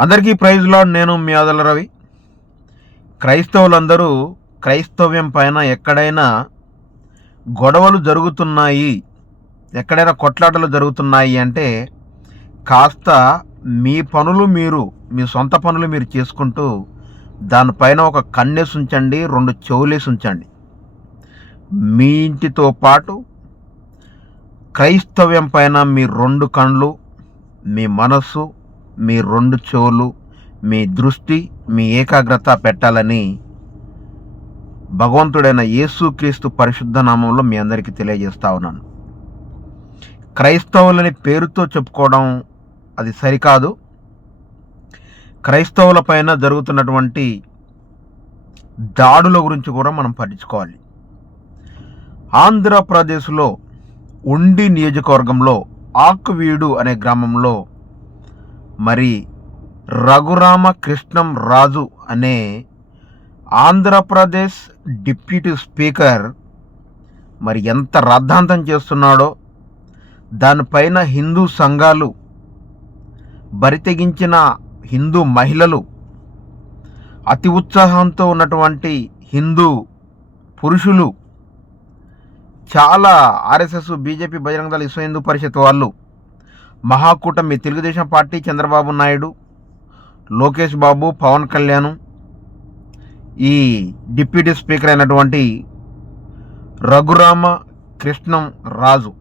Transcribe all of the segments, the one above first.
అందరికీ praise lord. నేను మీ ఆదల రవి. క్రైస్తవులందరూ క్రైస్తవ్యం పైన ఎక్కడైనా గొడవలు జరుగుతున్నాయి, ఎక్కడైనా కొట్లాటలు జరుగుతున్నాయి అంటే కాస్త మీ పనులు మీ సొంత పనులు మీరు చేసుకుంటూ దానిపైన ఒక కన్నేసి ఉంచండి, 2 చెవులేసి ఉంచండి. మీ ఇంటితో పాటు క్రైస్తవ్యం పైన మీ 2 కళ్ళు, మీ మనస్సు, మీ 2 చెవులు, మీ దృష్టి, మీ ఏకాగ్రత పెట్టాలని భగవంతుడైన యేసుక్రీస్తు పరిశుద్ధ నామంలో మీ అందరికీ తెలియజేస్తా ఉన్నాను. క్రైస్తవులని పేరుతో చెప్పుకోవడం అది సరికాదు. క్రైస్తవుల పైన జరుగుతున్నటువంటి దాడుల గురించి కూడా మనం పట్టించుకోవాలి. ఆంధ్రప్రదేశ్లో ఉండి నియోజకవర్గంలో ఆకువీడు అనే గ్రామంలో మరి రఘురామ కృష్ణం రాజు అనే ఆంధ్రప్రదేశ్ డిప్యూటీ స్పీకర్ మరి ఎంత రాద్ధాంతం చేస్తున్నాడో, దానిపైన హిందూ సంఘాలు, బరితెగించిన హిందూ మహిళలు, అతి ఉత్సాహంతో ఉన్నటువంటి హిందూ పురుషులు, చాలా ఆర్ఎస్ఎస్, బీజేపీ, బజరంగ దళ, విశ్వ హిందూ పరిషత్ వాళ్ళు, మహాకూటమి, తెలుగుదేశం పార్టీ, చంద్రబాబు నాయుడు, లోకేష్ బాబు, పవన్ కళ్యాణ్, ఈ డిప్యూటీ స్పీకర్ అయినటువంటి రఘురామ కృష్ణం రాజు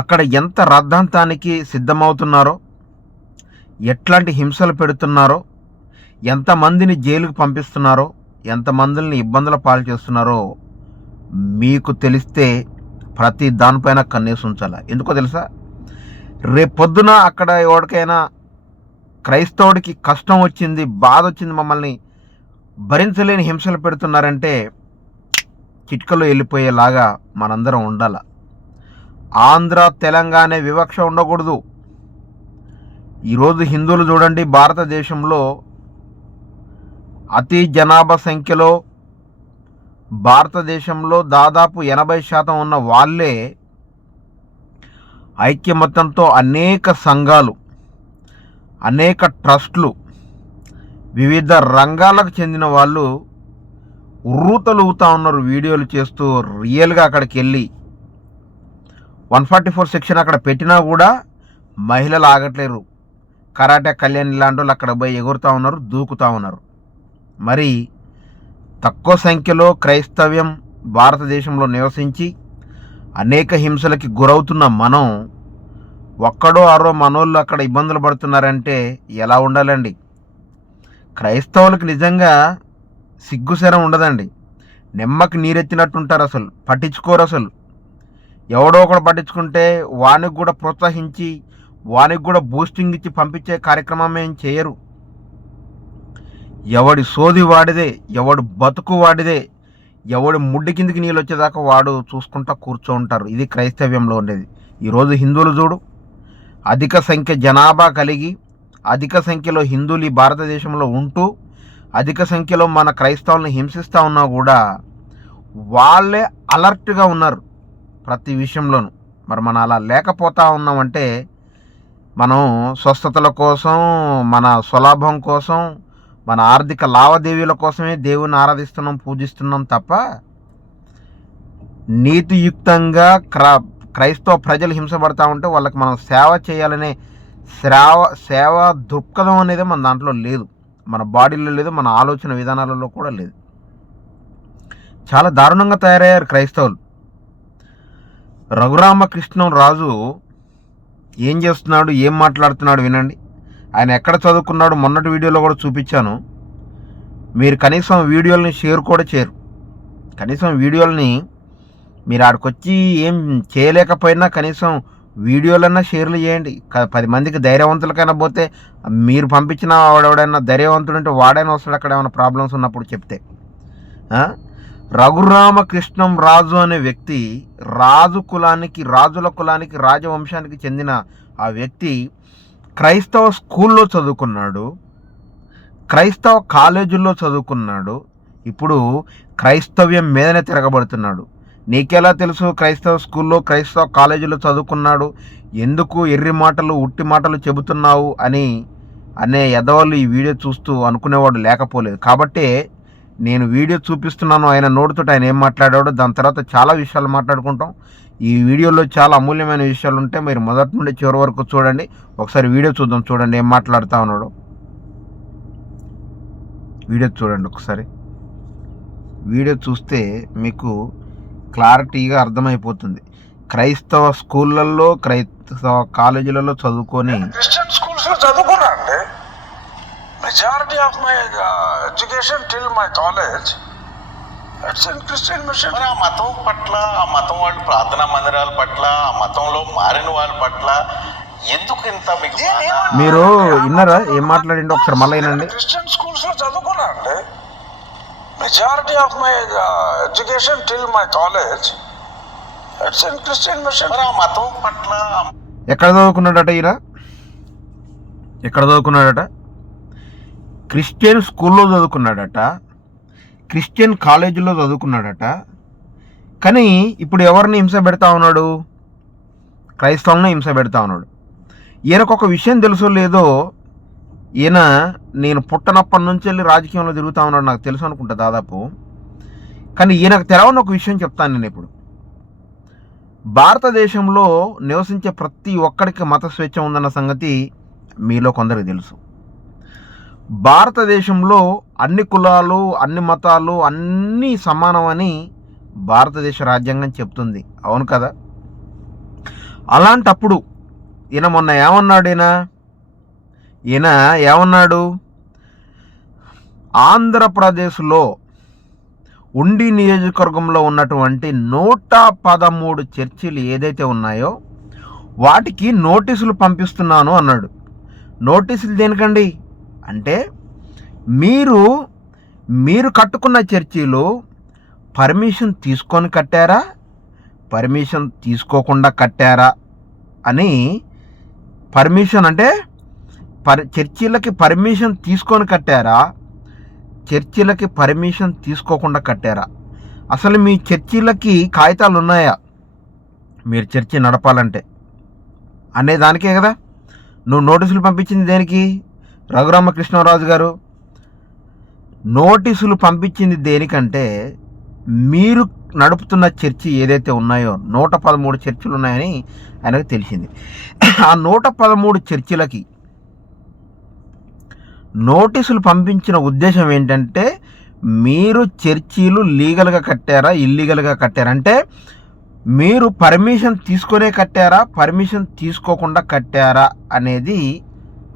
అక్కడ ఎంత రాద్ధాంతానికి సిద్ధమవుతున్నారో, ఎట్లాంటి హింసలు పెడుతున్నారో, ఎంతమందిని జైలుకు పంపిస్తున్నారో, ఎంతమందిని ఇబ్బందుల పాలు చేస్తున్నారో మీకు తెలిస్తే ప్రతి దానిపైన కన్నేసి ఉంచాల. ఎందుకో తెలుసా? రేపొద్దున అక్కడ ఎవరికైనా క్రైస్తవుడికి కష్టం వచ్చింది, బాధ వచ్చింది, మమ్మల్ని భరించలేని హింసలు పెడుతున్నారంటే చిట్కలో వెళ్ళిపోయేలాగా మనందరం ఉండాల. ఆంధ్ర తెలంగాణ వివక్ష ఉండకూడదు. ఈరోజు హిందువులు చూడండి, భారతదేశంలో అతి జనాభా సంఖ్యలో భారతదేశంలో దాదాపు 80% ఉన్న వాళ్ళే ఐక్యమత్యంతో అనేక సంఘాలు, అనేక ట్రస్టులు, వివిధ రంగాలకు చెందిన వాళ్ళు ఉర్రూతలుగుతూ ఉన్నారు. వీడియోలు చేస్తూ రియల్గా అక్కడికి వెళ్ళి 144 సెక్షన్ అక్కడ పెట్టినా కూడా మహిళలు ఆగట్లేరు. కరాటే కళ్యాణ్ ఇలాంటి వాళ్ళు అక్కడ పోయి ఎగురుతూ ఉన్నారు, దూకుతూ ఉన్నారు. మరి తక్కువ సంఖ్యలో క్రైస్తవ్యం భారతదేశంలో నివసించి అనేక హింసలకి గురవుతున్న మనం ఒక్కడో ఆరో మనోళ్ళు అక్కడ ఇబ్బందులు పడుతున్నారంటే ఎలా ఉండాలండి? క్రైస్తవులకు నిజంగా సిగ్గుశరం ఉండదండి. నిమ్మకి నీరెత్తినట్టుంటారు, అసలు పట్టించుకోరు. అసలు ఎవడో ఒకడు పట్టించుకుంటే వానికి కూడా ప్రోత్సహించి, వానికి కూడా బూస్టింగ్ ఇచ్చి పంపించే కార్యక్రమం ఏం చేయరు. ఎవడి సోది వాడిదే, ఎవడు బతుకు వాడిదే, ఎవడి ముడ్డి కిందికి నీళ్ళు వచ్చేదాకా వాడు చూసుకుంటా కూర్చో ఉంటారు. ఇది క్రైస్తవ్యంలో ఉండేది. ఈరోజు హిందువులు చూడు, అధిక సంఖ్య జనాభా కలిగి, అధిక సంఖ్యలో హిందువులు ఈ భారతదేశంలో ఉంటూ, అధిక సంఖ్యలో మన క్రైస్తవులను హింసిస్తూ ఉన్నా కూడా వాళ్ళే అలర్ట్గా ఉన్నారు ప్రతి విషయంలోనూ. మరి మనం అలా లేకపోతా ఉన్నామంటే మనం స్వస్థతల కోసం, మన స్వలాభం కోసం, మన ఆర్థిక లావాదేవీల కోసమే దేవుని ఆరాధిస్తున్నాం, పూజిస్తున్నాం తప్ప నీతియుక్తంగా క్రైస్తవ ప్రజలు హింసపడతా ఉంటే వాళ్ళకి మనం సేవ చేయాలనే సేవ దృక్పథం అనేది మన దాంట్లో లేదు, మన బాడీలో లేదు, మన ఆలోచన విధానాలలో కూడా లేదు. చాలా దారుణంగా తయారయ్యారు క్రైస్తవులు. రఘురామకృష్ణం రాజు ఏం చేస్తున్నాడు, ఏం మాట్లాడుతున్నాడు వినండి. ఆయన ఎక్కడ చదువుకున్నాడు మొన్నటి వీడియోలో కూడా చూపించాను. మీరు కనీసం వీడియోలని షేర్ కూడా చేయరు. కనీసం వీడియోలని మీరు ఆడికొచ్చి ఏం చేయలేకపోయినా కనీసం వీడియోలన్నా షేర్లు చేయండి. 10 మందికి ధైర్యవంతులకైనా పోతే, మీరు పంపించిన వాడెవడైనా ధైర్యవంతుడు అంటే వాడైనా వస్తాడు అక్కడ ఏమైనా ప్రాబ్లమ్స్ ఉన్నప్పుడు చెప్తే. రఘురామకృష్ణం రాజు అనే వ్యక్తి రాజుల కులానికి రాజవంశానికి చెందిన ఆ వ్యక్తి క్రైస్తవ స్కూల్లో చదువుకున్నాడు, క్రైస్తవ కాలేజీల్లో చదువుకున్నాడు. ఇప్పుడు క్రైస్తవ్యం మీదనే తిరగబడుతున్నాడు. నీకెలా తెలుసు క్రైస్తవ స్కూల్లో క్రైస్తవ కాలేజీలో చదువుకున్నాడు, ఎందుకు ఎర్రి మాటలు ఉట్టి మాటలు చెబుతున్నావు అని అనే ఎదవాళ్ళు ఈ వీడియో చూస్తూ అనుకునేవాడు లేకపోలేదు. కాబట్టే నేను వీడియో చూపిస్తున్నాను, ఆయన నోటితోటి ఆయన ఏం మాట్లాడాడో. దాని తర్వాత చాలా విషయాలు మాట్లాడుకుంటాం. ఈ వీడియోలో చాలా అమూల్యమైన విషయాలు ఉంటాయి. మీరు మొదటి నుండి చివరి వరకు చూడండి. ఒకసారి వీడియో చూద్దాం, చూడండి ఏం మాట్లాడుతూ ఉన్నాడు. వీడియో చూడండి ఒకసారి. వీడియో చూస్తే మీకు క్లారిటీగా అర్థమైపోతుంది. క్రైస్తవ స్కూళ్ళల్లో క్రైస్తవ కాలేజీలలో చదువుకొని క్రిస్టియన్ స్కూల్స్లో చదువుకున్నా అండి. Majority of my education till my college it's in Christian mission. మరి ఆ మతం పట్ల, ఆ మతం వాళ్ళు ప్రార్థనా మందిరాల పట్ల, ఆ మతంలో మారిన వాళ్ళ పట్ల ఎందుకు ఇంత మీకు మీరు విన్నారా ఏం మాట్లాడిండో? ఒకసారి మళ్ళీ వినండి. క్రిస్టియన్ స్కూల్స్లో చదువుకున్నా అండి. Majority of my education till my college it's in Christian mission. మరి ఆ మతం పట్ల ఎక్కడ చదువుకున్నాడట ఈయన? ఎక్కడ చదువుకున్నాడట? క్రిస్టియన్ స్కూల్లో చదువుకున్నాడట, క్రిస్టియన్ కాలేజీలో చదువుకున్నాడట. కానీ ఇప్పుడు ఎవరిని హింస పెడతా ఉన్నాడు? క్రైస్తవులను హింస పెడతా ఉన్నాడు. ఈయనకు ఒక విషయం తెలుసో లేదో, ఈయన నేను పుట్టనప్పటి నుంచి వెళ్ళి రాజకీయంలో తిరుగుతూ ఉన్నాడు, నాకు తెలుసు అనుకుంటా దాదాపు. కానీ ఈయనకు తెలవని ఒక విషయం చెప్తాను నేను ఇప్పుడు. భారతదేశంలో నివసించే ప్రతి ఒక్కరికి మత స్వేచ్ఛ ఉందన్న సంగతి మీలో కొందరికి తెలుసు. భారతదేశంలో అన్ని కులాలు, అన్ని మతాలు అన్నీ సమానమని భారతదేశ రాజ్యాంగం చెప్తుంది, అవును కదా? అలాంటప్పుడు ఈయన మొన్న ఏమన్నాడు? ఈయన ఏమన్నాడు? ఆంధ్రప్రదేశ్లో ఉండి నియోజకవర్గంలో ఉన్నటువంటి 113 చర్చిలు ఏదైతే ఉన్నాయో వాటికి నోటీసులు పంపిస్తున్నాను అన్నాడు. నోటీసులు దేనికండి అంటే, మీరు కట్టుకున్న చర్చిలు పర్మిషన్ తీసుకొని కట్టారా, పర్మిషన్ తీసుకోకుండా కట్టారా అని. పర్మిషన్ అంటే చర్చిలకి పర్మిషన్ తీసుకొని కట్టారా, చర్చిలకి పర్మిషన్ తీసుకోకుండా కట్టారా? అసలు మీ చర్చిలకి కాగితాలు ఉన్నాయా మీరు చర్చి నడపాలంటే అనే దానికే కదా నువ్వు నోటీసులు పంపించింది. దేనికి? రఘురామకృష్ణరాజు గారు నోటీసులు పంపించింది దేనికంటే, మీరు నడుపుతున్న చర్చి ఏదైతే ఉన్నాయో 113 చర్చిలు ఉన్నాయని ఆయనకు తెలిసింది. ఆ 113 చర్చిలకి నోటీసులు పంపించిన ఉద్దేశం ఏంటంటే, మీరు చర్చీలు లీగల్గా కట్టారా, ఇల్లీగల్గా కట్టారా, అంటే మీరు పర్మిషన్ తీసుకొనే కట్టారా, పర్మిషన్ తీసుకోకుండా కట్టారా అనేది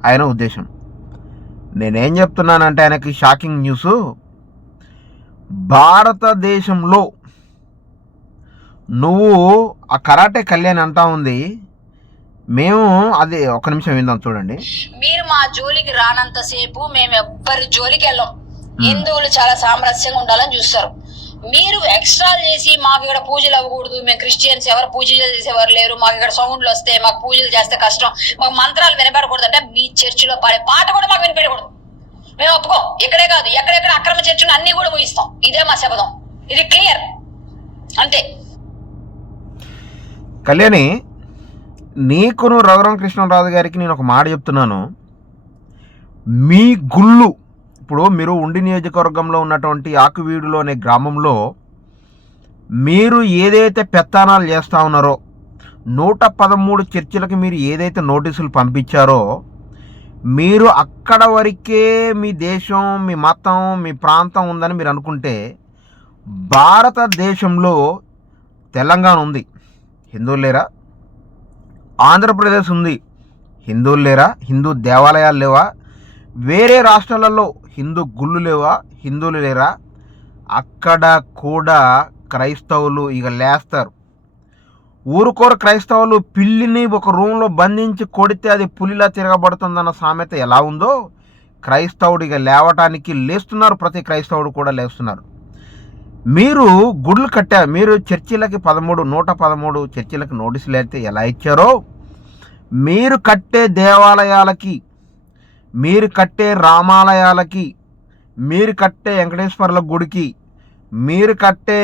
ఆయన ఉద్దేశం. నేనేం చెప్తున్నానంటే ఆయనకి షాకింగ్ న్యూస్. భారతదేశంలో నువ్వు ఆ కరాటే కళ్యాణ్ అంటా ఉంది, మేము అది ఒక నిమిషం విందాం చూడండి. మీరు మా జోలికి రానంతసేపు మేము ఎవ్వరి జోలికి వెళ్ళాం. హిందువులు చాలా సామరస్యంగా ఉండాలని చూస్తారు. మీరు ఎక్స్ట్రా చేసి మాకు ఇక్కడ పూజలు అవ్వకూడదు, మేము క్రిస్టియన్స్ ఎవరు పూజలు చేసేవారు లేరు, మాకు ఇక్కడ సౌండ్లు వస్తే మాకు పూజలు చేస్తే కష్టం, మాకు మంత్రాలు వినపడకూడదు అంటే మీ చర్చిలో పాడే పాట కూడా మాకు వినపడకూడదు. మేము ఒప్పుకోం. ఇక్కడే కాదు, ఎక్కడెక్కడ అక్రమ చర్చలు అన్ని కూడా ముగిస్తాం. ఇదే మా శపథం. ఇది క్లియర్ అంతే. కళ్యాణి, నీకును రఘురామకృష్ణరాజు గారికి నేను ఒక మాట చెప్తున్నాను. మీ గుళ్ళు, ఇప్పుడు మీరు ఉండి నియోజకవర్గంలో ఉన్నటువంటి ఆకువీడులో అనే గ్రామంలో మీరు ఏదైతే పెత్తానాలు చేస్తూ ఉన్నారో, 113 చర్చిలకు మీరు ఏదైతే నోటీసులు పంపించారో, మీరు అక్కడ వరకే మీ దేశం, మీ మతం, మీ ప్రాంతం ఉందని మీరు అనుకుంటే, భారతదేశంలో తెలంగాణ ఉంది, హిందువులు లేరా? ఆంధ్రప్రదేశ్ ఉంది, హిందువులు లేరా? హిందూ దేవాలయాలు లేవా? వేరే రాష్ట్రాలలో హిందూ గుళ్ళు లేవా? హిందువులు లేరా? అక్కడ కూడా క్రైస్తవులు ఇక లేస్తారు. ఊరుకోరు క్రైస్తవులు పిల్లిని ఒక రూమ్లో బంధించి కొడితే అది పులిలా తిరగబడుతుందన్న సామెత ఎలా ఉందో, క్రైస్తవుడు ఇక లేవటానికి లేస్తున్నారు. ప్రతి క్రైస్తవుడు కూడా లేస్తున్నారు. మీరు గుళ్ళు కట్టారు, మీరు చర్చిలకి 113 చర్చిలకి నోటీసులు అయితే ఎలా ఇచ్చారో, మీరు కట్టే దేవాలయాలకి, మీరు కట్టే రామాలయాలకి, మీరు కట్టే వెంకటేశ్వర్ల గుడికి మీరు కట్టే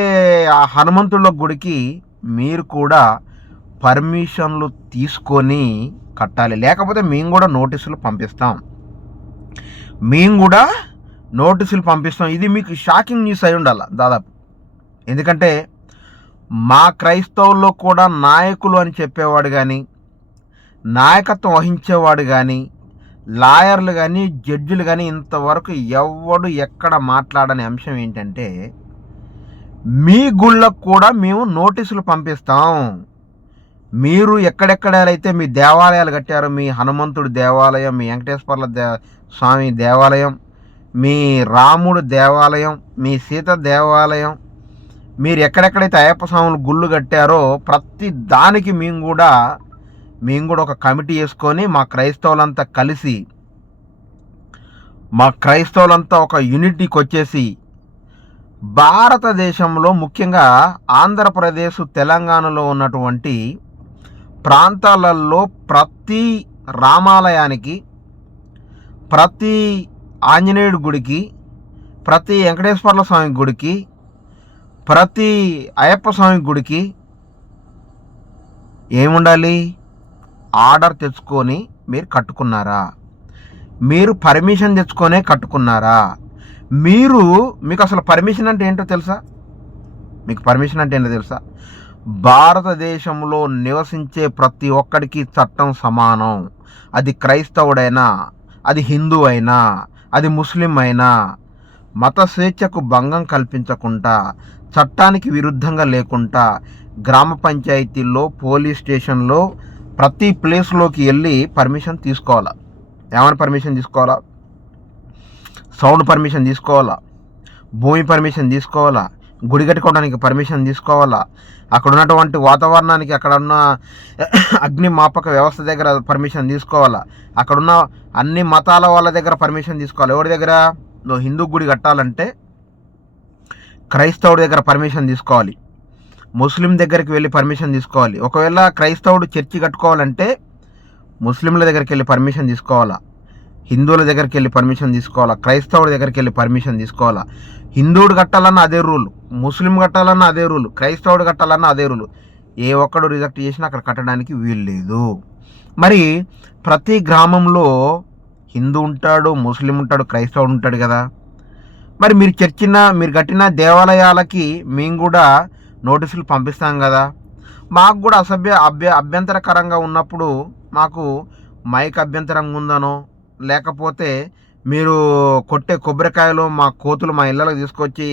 ఆ హనుమంతుల గుడికి మీరు కూడా పర్మిషన్లు తీసుకొని కట్టాలి. లేకపోతే మేము కూడా నోటీసులు పంపిస్తాం. ఇది మీకు షాకింగ్ న్యూస్ అయి ఉండాలి దాదాపు. ఎందుకంటే మా క్రైస్తవుల్లో కూడా నాయకులు అని చెప్పేవాడు కానీ, నాయకత్వం వహించేవాడు కానీ, లాయర్లు కానీ, జడ్జిలు కానీ ఇంతవరకు ఎవడు ఎక్కడ మాట్లాడని అంశం ఏంటంటే, మీ గుళ్ళకు కూడా మేము నోటీసులు పంపిస్తాం. మీరు ఎక్కడెక్కడైతే మీ దేవాలయాలు కట్టారో, మీ హనుమంతుడి దేవాలయం, మీ వెంకటేశ్వర్ల స్వామి దేవాలయం, మీ రాముడు దేవాలయం, మీ సీత దేవాలయం, మీరు ఎక్కడెక్కడైతే అయ్యప్ప స్వాములు గుళ్ళు కట్టారో ప్రతి దానికి మేము కూడా ఒక కమిటీ వేసుకొని మా క్రైస్తవులంతా ఒక యూనిటీకి వచ్చేసి భారతదేశంలో ముఖ్యంగా ఆంధ్రప్రదేశ్, తెలంగాణలో ఉన్నటువంటి ప్రాంతాలలో ప్రతి రామాలయానికి, ప్రతి ఆంజనేయుడి గుడికి, ప్రతి వెంకటేశ్వర్ల స్వామి గుడికి, ప్రతి అయ్యప్ప స్వామి గుడికి ఏముండాలి? ఆర్డర్ తెచ్చుకొని మీరు కట్టుకున్నారా? మీరు పర్మిషన్ తెచ్చుకొనే కట్టుకున్నారా? మీకు అసలు పర్మిషన్ అంటే ఏంటో తెలుసా? భారతదేశంలో నివసించే ప్రతి ఒక్కడికి చట్టం సమానం. అది క్రైస్తవుడైనా, అది హిందూ అయినా, అది ముస్లిం అయినా, మత స్వేచ్ఛకు భంగం కల్పించకుండా, చట్టానికి విరుద్ధంగా లేకుండా గ్రామ పంచాయతీల్లో, పోలీస్ స్టేషన్లో ప్రతి ప్లేస్లోకి వెళ్ళి పర్మిషన్ తీసుకోవాలా. ఏమైనా పర్మిషన్ తీసుకోవాలా? సౌండ్ పర్మిషన్ తీసుకోవాలా, భూమి పర్మిషన్ తీసుకోవాలా, గుడి కట్టుకోవడానికి పర్మిషన్ తీసుకోవాలా, అక్కడ ఉన్నటువంటి వాతావరణానికి, అక్కడ ఉన్న అగ్నిమాపక వ్యవస్థ దగ్గర పర్మిషన్ తీసుకోవాలా, అక్కడున్న అన్ని మతాల వాళ్ళ దగ్గర పర్మిషన్ తీసుకోవాలి. ఎవరి దగ్గర? నువ్వు హిందూ గుడి కట్టాలంటే క్రైస్తవుడి దగ్గర పర్మిషన్ తీసుకోవాలి, ముస్లిం దగ్గరికి వెళ్ళి పర్మిషన్ తీసుకోవాలి. ఒకవేళ క్రైస్తవుడు చర్చి కట్టుకోవాలంటే ముస్లింల దగ్గరికి వెళ్ళి పర్మిషన్ తీసుకోవాలా, హిందువుల దగ్గరికి వెళ్ళి పర్మిషన్ తీసుకోవాలా, క్రైస్తవుడి దగ్గరికి వెళ్ళి పర్మిషన్ తీసుకోవాలా. హిందువుడు కట్టాలన్నా అదే రూల్, ముస్లిం కట్టాలన్నా అదే రూల్, క్రైస్తవుడు కట్టాలన్నా అదే రూల్. ఏ ఒక్కడు రిజెక్ట్ చేసినా అక్కడ కట్టడానికి వీలు లేదు. మరి ప్రతి గ్రామంలో హిందూ ఉంటాడు, ముస్లిం ఉంటాడు, క్రైస్తవుడు ఉంటాడు కదా. మరి మీరు కట్టిన దేవాలయాలకి మేము కూడా నోటీసులు పంపిస్తాం కదా. మాకు కూడా అభ్యంతరకరంగా ఉన్నప్పుడు, మాకు మైక్ అభ్యంతరంగా ఉందనో, లేకపోతే మీరు కొట్టే కొబ్బరికాయలు మా కోతులు మా ఇళ్ళకి తీసుకొచ్చి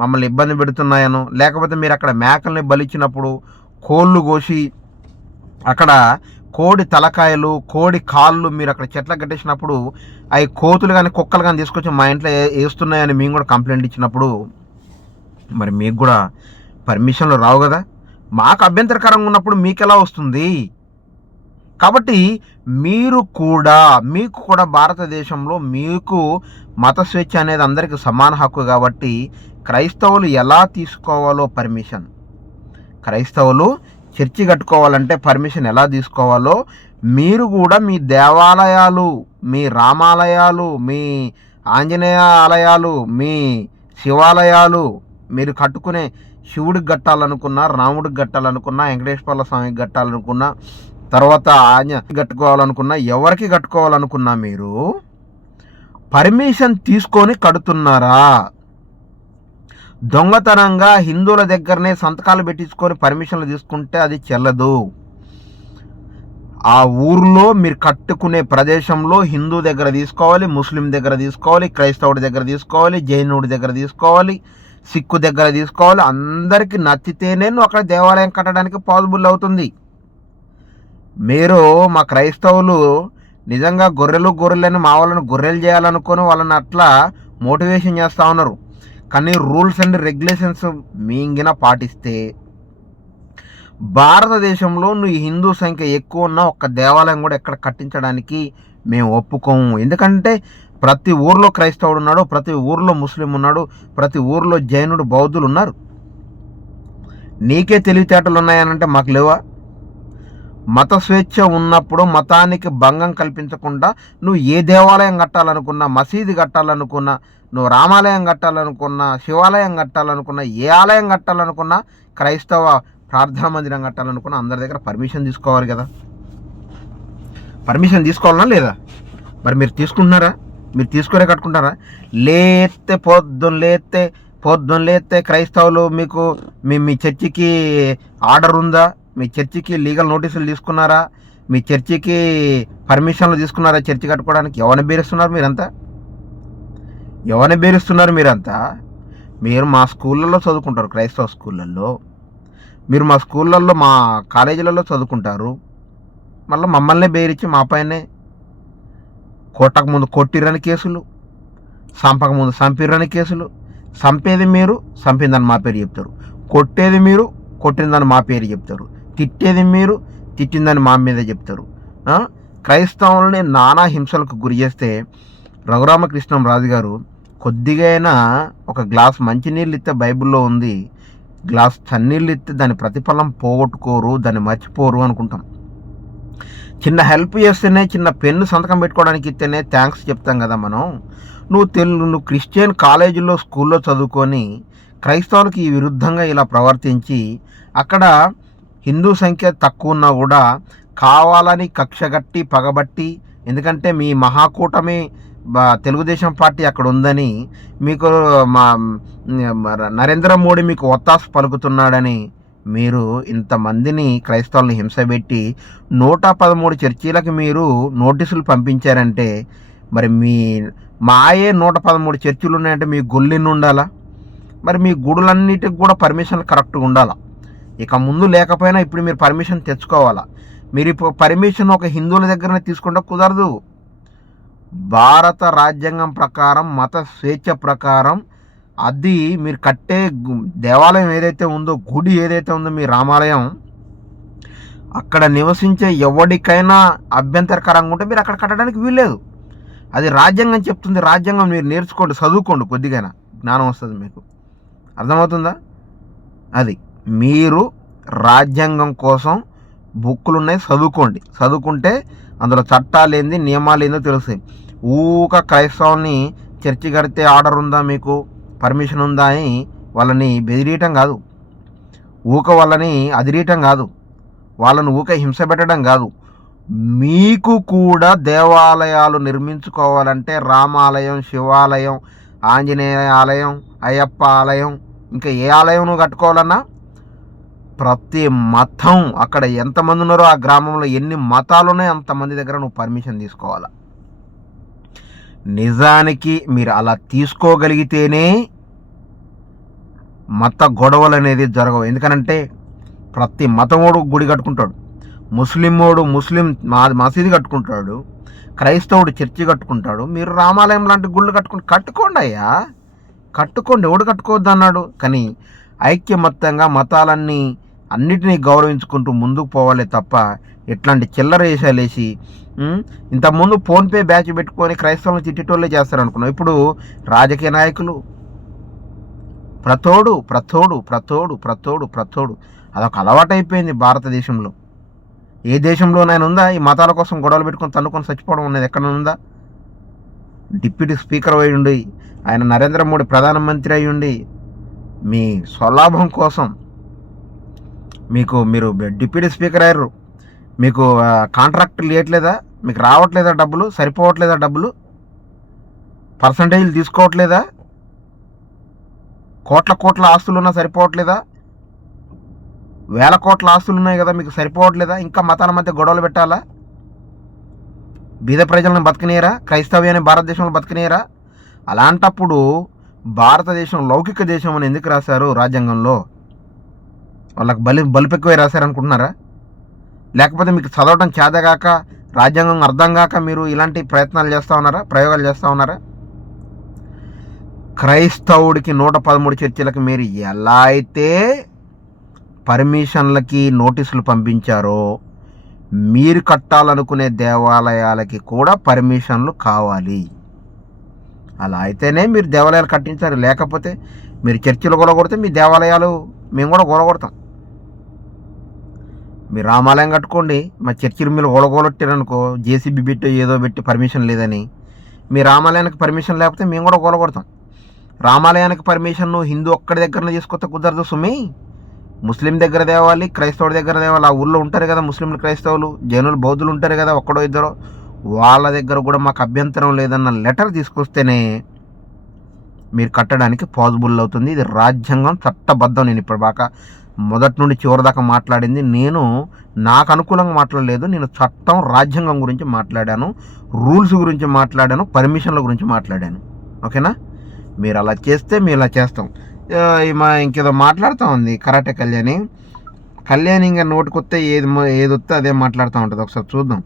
మమ్మల్ని ఇబ్బంది పెడుతున్నాయనో, లేకపోతే మీరు అక్కడ మేకల్ని బలిచ్చినప్పుడు కోళ్ళు కోసి అక్కడ కోడి తలకాయలు, కోడి కాళ్ళు మీరు అక్కడ చెట్లకు కట్టేసినప్పుడు అవి కోతులు కానీ కుక్కలు కానీ తీసుకొచ్చి మా ఇంట్లో వేస్తున్నాయని మేము కూడా కంప్లైంట్ ఇచ్చినప్పుడు మరి మీకు కూడా పర్మిషన్లు రావు కదా. మాకు అభ్యంతరకరంగా ఉన్నప్పుడు మీకు ఎలా వస్తుంది? కాబట్టి మీకు కూడా భారతదేశంలో మీకు మత స్వేచ్ఛ అనేది అందరికీ సమాన హక్కు. కాబట్టి క్రైస్తవులు ఎలా తీసుకోవాలో పర్మిషన్, క్రైస్తవులు చర్చి కట్టుకోవాలంటే పర్మిషన్ ఎలా తీసుకోవాలో మీరు కూడా మీ దేవాలయాలు, మీ రామాలయాలు, మీ ఆంజనేయ ఆలయాలు, మీ శివాలయాలు మీరు కట్టుకునే శివుడికి కట్టాలనుకున్నా, రాముడికి కట్టాలనుకున్నా, వెంకటేశ్వర్ల స్వామికి కట్టాలనుకున్నా, తర్వాత కట్టుకోవాలనుకున్నా, ఎవరికి కట్టుకోవాలనుకున్నా మీరు పర్మిషన్ తీసుకొని కడుతున్నారా? దొంగతనంగా హిందువుల దగ్గరనే సంతకాలు పెట్టించుకొని పర్మిషన్లు తీసుకుంటే అది చెల్లదు. ఆ ఊర్లో మీరు కట్టుకునే ప్రదేశంలో హిందూ దగ్గర తీసుకోవాలి, ముస్లిం దగ్గర తీసుకోవాలి, క్రైస్తవుడి దగ్గర తీసుకోవాలి, జైనుడి దగ్గర తీసుకోవాలి, సిక్కు దగ్గర తీసుకోవాలి. అందరికీ నచ్చితేనే అక్కడ దేవాలయం కట్టడానికి పాసిబుల్ అవుతుంది. మీరు మా క్రైస్తవులు నిజంగా గొర్రెలని మా వాళ్ళని గొర్రెలు చేయాలనుకొని వాళ్ళని అట్లా మోటివేషన్ చేస్తూ ఉన్నారు. కానీ రూల్స్ అండ్ రెగ్యులేషన్స్ మింగిన పాటిస్తే భారతదేశంలో నువ్వు హిందూ సంఖ్య ఎక్కువ ఉన్న ఒక్క దేవాలయం కూడా ఎక్కడ కట్టించడానికి మేము ఒప్పుకోము. ఎందుకంటే ప్రతి ఊర్లో క్రైస్తవుడు ఉన్నాడు, ప్రతి ఊర్లో ముస్లిం ఉన్నాడు, ప్రతి ఊర్లో జైనుడు, బౌద్ధులు ఉన్నారు. నీకే తెలివితేటలు ఉన్నాయనంటే మాకు లేవా? మత స్వేచ్ఛ ఉన్నప్పుడు మతానికి భంగం కల్పించకుండా నువ్వు ఏ దేవాలయం కట్టాలనుకున్నా, మసీదు కట్టాలనుకున్నా, నువ్వు రామాలయం కట్టాలనుకున్నా, శివాలయం కట్టాలనుకున్నా, ఏ ఆలయం కట్టాలనుకున్నా, క్రైస్తవ ప్రార్థనా మందిరం కట్టాలనుకున్నా అందరి దగ్గర పర్మిషన్ తీసుకోవాలి కదా. పర్మిషన్ తీసుకోవాలన్నా లేదా? మరి మీరు తీసుకుంటున్నారా? మీరు తీసుకునే కట్టుకుంటారా? పొద్దున్న లేస్తే క్రైస్తవులు మీకు మీ చర్చికి ఆర్డర్ ఉందా? మీ చర్చికి లీగల్ నోటీసులు తీసుకున్నారా? మీ చర్చికి పర్మిషన్లు తీసుకున్నారా చర్చి కట్టుకోవడానికి? ఎవరిని బేరుస్తున్నారు మీరంతా? మీరు మా స్కూళ్ళల్లో చదువుకుంటారు, క్రైస్తవ స్కూళ్ళల్లో. మీరు మా స్కూళ్ళల్లో, మా కాలేజీలలో చదువుకుంటారు. మళ్ళీ మమ్మల్ని బేరించి మా పైనే కొట్టక ముందు కొట్టిరని కేసులు, చంపక ముందు చంపిరని కేసులు. చంపేది మీరు, చంపిందని మా పేరు చెప్తారు. కొట్టేది మీరు, కొట్టిందని మా పేరు చెప్తారు. తిట్టేది మీరు, తిట్టిందని మా మీద చెప్తారు. క్రైస్తవులని నానా హింసలకు గురి చేస్తే రఘురామకృష్ణంరాజు గారు కొద్దిగా అయినా ఒక గ్లాస్ మంచినీళ్ళు ఇస్తే బైబిల్లో ఉంది, గ్లాస్ చన్నీళ్ళు ఇస్తే దాని ప్రతిఫలం పోగొట్టుకోరు, దాన్ని మర్చిపోరు అనుకుంటాం. చిన్న హెల్ప్ చేస్తేనే, చిన్న పెన్ను సంతకం పెట్టుకోవడానికి ఇస్తేనే థ్యాంక్స్ చెప్తాం కదా మనం. నువ్వు క్రిస్టియన్ కాలేజీల్లో, స్కూల్లో చదువుకొని క్రైస్తవులకి ఈ విరుద్ధంగా ఇలా ప్రవర్తించి, అక్కడ హిందూ సంఖ్య తక్కువ ఉన్నా కూడా కావాలని కక్షగట్టి పగబట్టి, ఎందుకంటే మీ మహాకూటమి తెలుగుదేశం పార్టీ అక్కడ ఉందని, మీకు నరేంద్ర మోడీ మీకు ఒత్తాసు పలుకుతున్నాడని మీరు ఇంతమందిని క్రైస్తవుల్ని హింసపెట్టి 113 చర్చీలకు మీరు నోటీసులు పంపించారంటే, మరి మాయే 113 చర్చిలు ఉన్నాయంటే మీ గుళ్ళెన్ని ఉండాలా? మరి మీ గుడులన్నిటికి కూడా పర్మిషన్లు కరెక్ట్గా ఉండాలా? ఇక ముందు లేకపోయినా ఇప్పుడు మీరు పర్మిషన్ తెచ్చుకోవాలా. మీరు ఇప్పుడు పర్మిషన్ ఒక హిందువుల దగ్గరనే తీసుకుంటే కుదరదు. భారత రాజ్యాంగం ప్రకారం, మత స్వేచ్ఛ ప్రకారం, అది మీరు కట్టే దేవాలయం ఏదైతే ఉందో, గుడి ఏదైతే ఉందో, మీ రామాలయం, అక్కడ నివసించే ఎవరికైనా అభ్యంతరకరంగా ఉంటే మీరు అక్కడ కట్టడానికి వీల్లేదు. అది రాజ్యాంగం చెప్తుంది. రాజ్యాంగం మీరు నేర్చుకోండి, చదువుకోండి, కొద్దిగైనా జ్ఞానం వస్తుంది మీకు. అర్థమవుతుందా? అది మీరు రాజ్యాంగం కోసం బుక్కులు ఉన్నాయి, చదువుకుంటే అందులో చట్టాలు ఏంది, నియమాలు ఏందో తెలుస్తాయి. ఊక క్రైస్తవుల్ని చర్చి కడితే ఆర్డర్ ఉందా, మీకు పర్మిషన్ ఉందా అని వాళ్ళని బెదిరియటం కాదు, వాళ్ళని అదిరియటం కాదు, వాళ్ళని హింస పెట్టడం కాదు. మీకు కూడా దేవాలయాలు నిర్మించుకోవాలంటే రామాలయం, శివాలయం, ఆంజనేయ ఆలయం, అయ్యప్ప ఆలయం, ఇంకా ఏ ఆలయం నువ్వు కట్టుకోవాలన్నా ప్రతి మతం, అక్కడ ఎంతమంది ఉన్నారో ఆ గ్రామంలో ఎన్ని మతాలు ఉన్నాయో అంతమంది దగ్గర నువ్వు పర్మిషన్ తీసుకోవాలా. నిజానికి మీరు అలా తీసుకోగలిగితేనే మత గొడవలు అనేది జరగవు. ఎందుకనంటే ప్రతి మతమోడు గుడి కట్టుకుంటాడు, ముస్లిం మసీదు కట్టుకుంటాడు, క్రైస్తవుడు చర్చి కట్టుకుంటాడు. మీరు రామాలయం లాంటి గుళ్ళు కట్టుకోండి అయ్యా, కట్టుకోండి, ఎవడు కట్టుకోవద్దు అన్నాడు. కానీ ఐక్యమత్యంగా మతాలన్నీ అన్నిటినీ గౌరవించుకుంటూ ముందుకు పోవాలి తప్ప ఇట్లాంటి చిల్లర వేషాలు వేసి, ఇంతకుముందు ఫోన్పే బ్యాచ్ పెట్టుకొని క్రైస్తవులను తిట్టేటోళ్ళే చేస్తారనుకున్నాం. ఇప్పుడు రాజకీయ నాయకులు ప్రతోడు అదొక అలవాటు అయిపోయింది భారతదేశంలో. ఏ దేశంలోనైనా ఉందా ఈ మతాల కోసం గొడవలు పెట్టుకొని తన్నుకొని చచ్చిపోవడం అనేది? ఎక్కడ ఉందా? డిప్యూటీ స్పీకర్ అయి ఉండి, ఆయన నరేంద్ర మోడీ ప్రధానమంత్రి అయి ఉండి, మీ స్వలాభం కోసం మీరు డిప్యూటీ స్పీకర్ అయ్యారు, మీకు కాంట్రాక్టులు ఇవ్వట్లేదా? మీకు రావట్లేదా డబ్బులు? సరిపోవట్లేదా డబ్బులు? పర్సంటేజీలు తీసుకోవట్లేదా? కోట్ల ఆస్తులున్నా సరిపోవట్లేదా? వేల కోట్ల ఆస్తులు ఉన్నాయి కదా, మీకు సరిపోవట్లేదా? ఇంకా మతాల మధ్య గొడవలు పెట్టాలా? బీద ప్రజలను బతకనీయరా? క్రైస్తవ్యాన్ని భారతదేశంలో బతకనీయరా? అలాంటప్పుడు భారతదేశం లౌకిక దేశం అని ఎందుకు రాశారు రాజ్యాంగంలో? వాళ్ళకి బలిపెక్కువే రాశారనుకుంటున్నారా? లేకపోతే మీకు చదవటం చేతగాక, రాజ్యాంగం అర్థం కాక మీరు ఇలాంటి ప్రయోగాలు చేస్తూ ఉన్నారా? క్రైస్తవుడికి 113 చర్చిలకు మీరు ఎలా అయితే పర్మిషన్లకి నోటీసులు పంపించారో, మీరు కట్టాలనుకునే దేవాలయాలకి కూడా పర్మిషన్లు కావాలి. అలా అయితేనే మీరు దేవాలయాలు కట్టించారు. లేకపోతే మీరు చర్చిలు గొడవకొడితే మీ దేవాలయాలు మేము కూడా గొడవకొడతాం. మీరు రామాలయం కట్టుకోండి, మా చర్చిలు మీరు గోలగొట్టారనుకో, జేసీబీ పెట్టి ఏదో పెట్టి పర్మిషన్ లేదని. మీ రామాలయానికి పర్మిషన్ లేకపోతే మేము కూడా గోలగొడతాం. రామాలయానికి పర్మిషన్ నువ్వు హిందూ ఒక్కడి దగ్గరనే తీసుకొస్తే కుదరదు సుమి. ముస్లిం దగ్గర తేవాలి, క్రైస్తవుడి దగ్గర తేవాలి. ఆ ఊళ్ళో ఉంటారు కదా ముస్లింలు, క్రైస్తవులు, జైనులు, బౌద్ధులు ఉంటారు కదా, ఒక్కడో ఇద్దరు, వాళ్ళ దగ్గర కూడా మాకు అభ్యంతరం లేదన్న లెటర్ తీసుకొస్తేనే మీరు కట్టడానికి పాసిబుల్ అవుతుంది. ఇది రాజ్యాంగం, చట్టబద్ధం. నేను ఇప్పుడు బాగా మొదటి నుండి చివరి దాకా మాట్లాడింది నేను నాకు అనుకూలంగా మాట్లాడలేదు. నేను చట్టం, రాజ్యాంగం గురించి మాట్లాడాను, రూల్స్ గురించి మాట్లాడాను, పర్మిషన్ల గురించి మాట్లాడాను. ఓకేనా? మీరు అలా చేస్తే మేము ఇలా చేస్తాం. ఇంకేదో మాట్లాడుతూ ఉంది కరాటే కళ్యాణి ఇంకా నోటికొస్తే ఏది వస్తే అదే మాట్లాడుతూ ఉంటుంది. ఒకసారి చూద్దాం.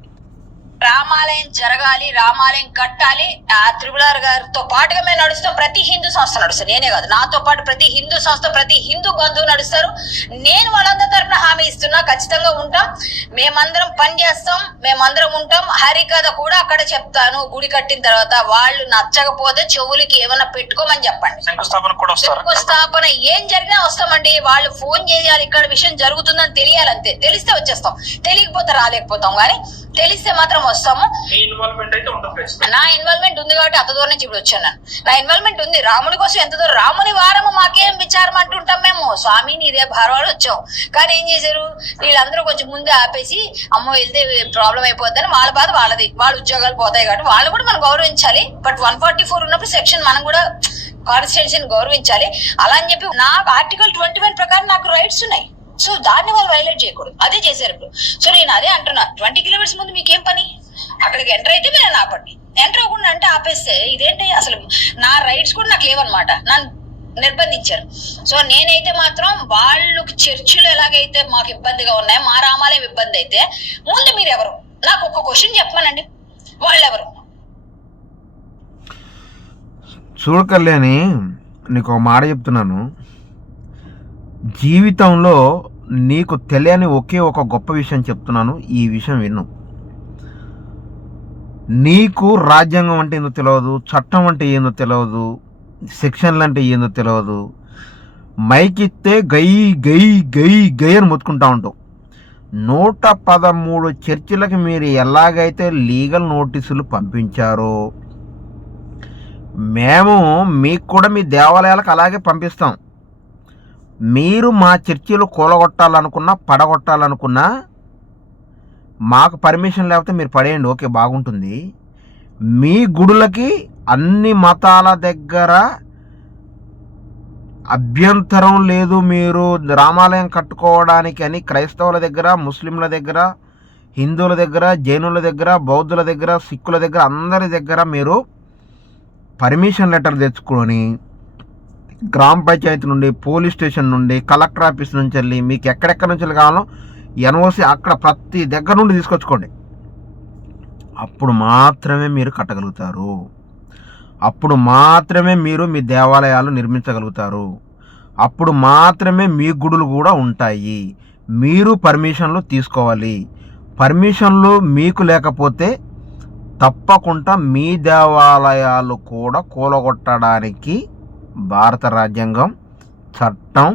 రామాలయం జరగాలి, రామాలయం కట్టాలి. ఆ త్రిపులార్ గారితో పాటుగా మేము నడుస్తాం. ప్రతి హిందూ సంస్థ నడుస్తాం, నేనే కాదు, నాతో పాటు ప్రతి హిందూ సంస్థ, ప్రతి హిందూ బంధువు నడుస్తారు. నేను వాళ్ళందరి తరఫున హామీ ఇస్తున్నా, ఖచ్చితంగా ఉంటాం. మేమందరం పని చేస్తాం, మేమందరం ఉంటాం. హరికథ కూడా అక్కడ చెప్తాను. గుడి కట్టిన తర్వాత వాళ్ళు నచ్చకపోతే చెవులకి ఏమైనా పెట్టుకోమని చెప్పండి. శంకుస్థాపన ఏం జరిగినా వస్తామండి. వాళ్ళు ఫోన్ చేయాలి, ఇక్కడ విషయం జరుగుతుందని తెలియాలంతే. తెలిస్తే వచ్చేస్తాం, తెలియకపోతే రాలేకపోతాం. కానీ తెలిస్తే మాత్రం వస్తాము. నా ఇన్వాల్వ్మెంట్ ఉంది కాబట్టి అంత దూరం నుంచి ఇప్పుడు వచ్చాను. నా ఇన్వాల్వ్మెంట్ ఉంది. రాముడి కోసం ఎంత దూరం, రాముని వారము మాకేం విచారం అంటుంటాం మేము. స్వామి నీదే భారవాడు వచ్చాం. కానీ ఏం చేశారు వీళ్ళందరూ, కొంచెం ముందే ఆపేసి అమ్మో వెళ్తే ప్రాబ్లం అయిపోద్దని వాళ్ళ బాధ వాళ్ళది. వాళ్ళ ఉద్యోగాలు పోతాయి కాబట్టి వాళ్ళు కూడా మనం గౌరవించాలి. బట్ 144 ఉన్నప్పుడు సెక్షన్ మనం కూడా కాన్స్టిట్యూషన్ గౌరవించాలి. అలా అని చెప్పి నాకు ఆర్టికల్ 21 ప్రకారం నాకు రైట్స్ ఉన్నాయి. సో దాన్ని వాళ్ళు వైలేట్ చేయకూడదు. అదే చేశారు ఇప్పుడు. సో నేను అదే అంటున్నా, 20 కిలోమీటర్స్ ముందు మీకేం పని? అక్కడికి ఎంటర్ అయితే మీరు ఆపండి. ఎంటర్ అవ్వకుండా అంటే ఆపేస్తే ఇదేంటి? అసలు నా రైట్స్ కూడా నాకు లేవన్నమాట. నన్ను నిర్బంధించారు. సో నేనైతే మాత్రం వాళ్ళకి చర్చిలు ఎలాగైతే మాకు ఇబ్బందిగా ఉన్నాయో, మా రామాలయం ఇబ్బంది అయితే, ముందు మీరెవరు? నాకు ఒక క్వశ్చన్ చెప్పమనండి, వాళ్ళెవరు? చూడకలేని నీకు ఒక మాట చెప్తున్నాను. జీవితంలో నీకు తెలియని ఒకే ఒక గొప్ప విషయం చెప్తున్నాను. ఈ విషయం విను. నీకు రాజ్యాంగం అంటే ఏందో తెలియదు, చట్టం అంటే ఏందో తెలియదు, సెక్షన్లు అంటే ఏందో తెలియదు. మైక్ ఇస్తే గై గై గై గై అని మొత్తుకుంటా ఉంటావు. 113 చర్చిలకు మీరు ఎలాగైతే లీగల్ నోటీసులు పంపించారో మేము మీకు కూడా మీ దేవాలయాలకు అలాగే పంపిస్తాం. మీరు మా చర్చిలు కూలగొట్టాలనుకున్నా, పడగొట్టాలనుకున్నా మాకు పర్మిషన్ లేకపోతే మీరు పడేయండి, ఓకే, బాగుంటుంది. మీ గుడులకి అన్ని మతాల దగ్గర అభ్యంతరం లేదు. మీరు రామాలయం కట్టుకోవడానికి అని క్రైస్తవుల దగ్గర, ముస్లింల దగ్గర, హిందువుల దగ్గర, జైనుల దగ్గర, బౌద్ధుల దగ్గర, సిక్కుల దగ్గర, అందరి దగ్గర మీరు పర్మిషన్ లెటర్ తెచ్చుకొని గ్రామ పంచాయతీ నుండి, పోలీస్ స్టేషన్ నుండి, కలెక్టర్ ఆఫీస్ నుంచి వెళ్ళి మీకు ఎక్కడెక్కడి నుంచి కావాలో ఎన్ఓసి అక్కడ ప్రతి దగ్గర నుండి తీసుకొచ్చుకోండి. అప్పుడు మాత్రమే మీరు కట్టగలుగుతారు. అప్పుడు మాత్రమే మీరు మీ దేవాలయాలు నిర్మించగలుగుతారు. అప్పుడు మాత్రమే మీ గుడులు కూడా ఉంటాయి. మీరు పర్మిషన్లు తీసుకోవాలి. పర్మిషన్లు మీకు లేకపోతే తప్పకుండా మీ దేవాలయాలు కూడా కూలగొట్టడానికి భారత రాజ్యాంగం, చట్టం,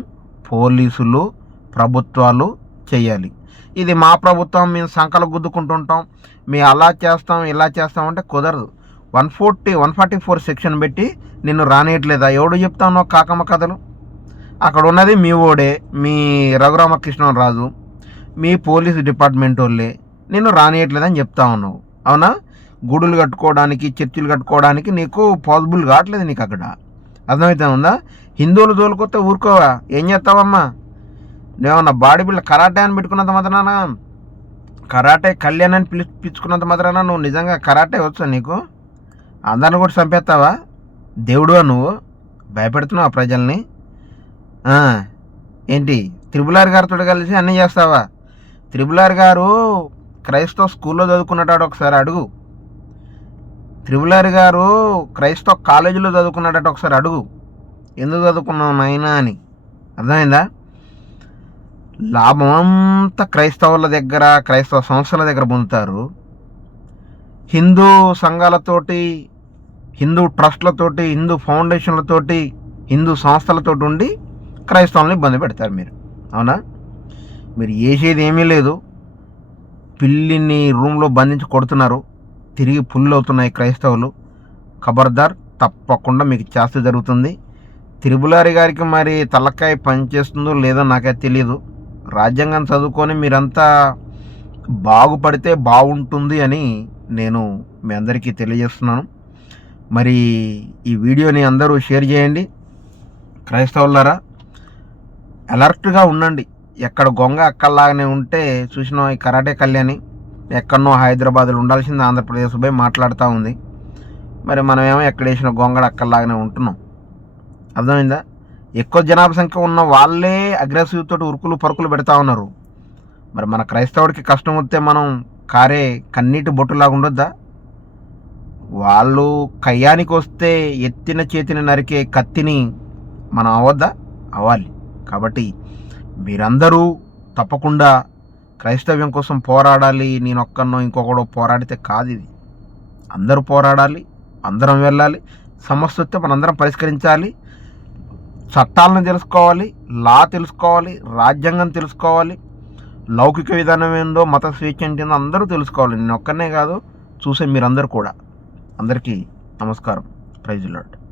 పోలీసులు, ప్రభుత్వాలు చేయాలి. ఇది మా ప్రభుత్వం, మేము సంకలు గుద్దుకుంటుంటాం, మేము అలా చేస్తాం ఇలా చేస్తాం అంటే కుదరదు. 144 సెక్షన్ పెట్టి నిన్ను రానియట్లేదా? ఎవడు చెప్తా ఉన్నావు కాకమ్మ కథలు? అక్కడ ఉన్నది మీ ఓడే, మీ రఘురామకృష్ణరాజు, మీ పోలీసు డిపార్ట్మెంట్ వాళ్ళే నిన్ను రానియట్లేదని చెప్తా ఉన్నావు. అవునా? గుడులు కట్టుకోవడానికి, చర్చిలు కట్టుకోవడానికి నీకు పాసిబుల్ కావట్లేదు. నీకు అక్కడ అర్థమవుతా ఉందా? హిందువులు జోలుకొస్తే ఊరుకోవా? ఏం చేస్తావమ్మా? నువ్వేమన్నా బాడీ బిల్డర్ కరాటే అని పెట్టుకున్నంత మాత్రాన, కరాటే కళ్యాణాన్ని పిలుచుకున్నంత మాత్రాన నువ్వు నిజంగా కరాటే వచ్చా? నీకు అందరిని కూడా చంపేస్తావా? దేవుడువా నువ్వు? భయపెడుతున్నావా ప్రజల్ని? ఏంటి త్రిపులార్ గారితో కలిసి అన్నీ చేస్తావా? త్రిపులార్ గారు క్రైస్తవ స్కూల్లో చదువుకున్నట్టాడు, ఒకసారి అడుగు. త్రిపులార్ గారు క్రైస్తవ కాలేజీలో చదువుకున్నాడట, ఒకసారి అడుగు. ఎందుకు చదువుకున్నావు నాయనా అని. అర్థమైందా? లాభం అంతా క్రైస్తవుల దగ్గర, క్రైస్తవ సంస్థల దగ్గర పొందుతారు. హిందూ సంఘాలతోటి, హిందూ ట్రస్ట్లతోటి, హిందూ ఫౌండేషన్లతోటి, హిందూ సంస్థలతోటి ఉండి క్రైస్తవులను ఇబ్బంది పెడతారు మీరు. అవునా? మీరు చేసేది ఏమీ లేదు. పిల్లిని రూమ్లో బంధించి కొడుతున్నారు, తిరిగి పుల్లు అవుతున్నాయి క్రైస్తవులు. ఖబర్దార్, తప్పకుండా మీకు చేస్తే జరుగుతుంది. తిరుమలారి గారికి మరి తలకాయ పనిచేస్తుందో లేదో నాకైతే తెలియదు. రాజ్యాంగం చదువుకొని మీరంతా బాగుపడితే బాగుంటుంది అని నేను మీ అందరికీ తెలియజేస్తున్నాను. మరి ఈ వీడియోని అందరూ షేర్ చేయండి. క్రైస్తవులారా, అలర్ట్గా ఉండండి. ఎక్కడ గొంగ అక్కల్లాగానే ఉంటే చూసిన ఈ కరాటే కళ్యాణి ఎక్కడనో హైదరాబాద్లో ఉండాల్సింది ఆంధ్రప్రదేశ్ పోయి మాట్లాడుతూ ఉంది. మరి మనమేమో ఎక్కడ వేసిన గొంగడ అక్కల్లాగానే ఉంటున్నాం. అర్థమైందా? ఎక్కువ జనాభా సంఖ్య ఉన్న వాళ్ళే అగ్రెసివ్ తోటి ఉరుకులు పరుకులు పెడతా ఉన్నారు. మరి మన క్రైస్తవుడికి కష్టం వస్తే మనం కారే కన్నీటి బొట్టులాగా ఉండొద్దా? వాళ్ళు కయ్యానికి వస్తే ఎత్తిన చేతిని నరికే కత్తిని మనం అవద్దా? అవ్వాలి. కాబట్టి మీరందరూ తప్పకుండా క్రైస్తవ్యం కోసం పోరాడాలి. నేను ఒక్కనో ఇంకొకడో పోరాడితే కాదు ఇది. అందరూ పోరాడాలి, అందరం వెళ్ళాలి. సమస్య వస్తే మనందరం పరిష్కరించాలి. చట్టాలను తెలుసుకోవాలి, లా తెలుసుకోవాలి, రాజ్యాంగం తెలుసుకోవాలి, లౌకిక విధానం ఏందో, మత స్వేచ్ఛ ఏంటో అందరూ తెలుసుకోవాలి. నేను ఒక్కనే కాదు, చూసే మీరందరూ కూడా. అందరికీ నమస్కారం. Praise the lord.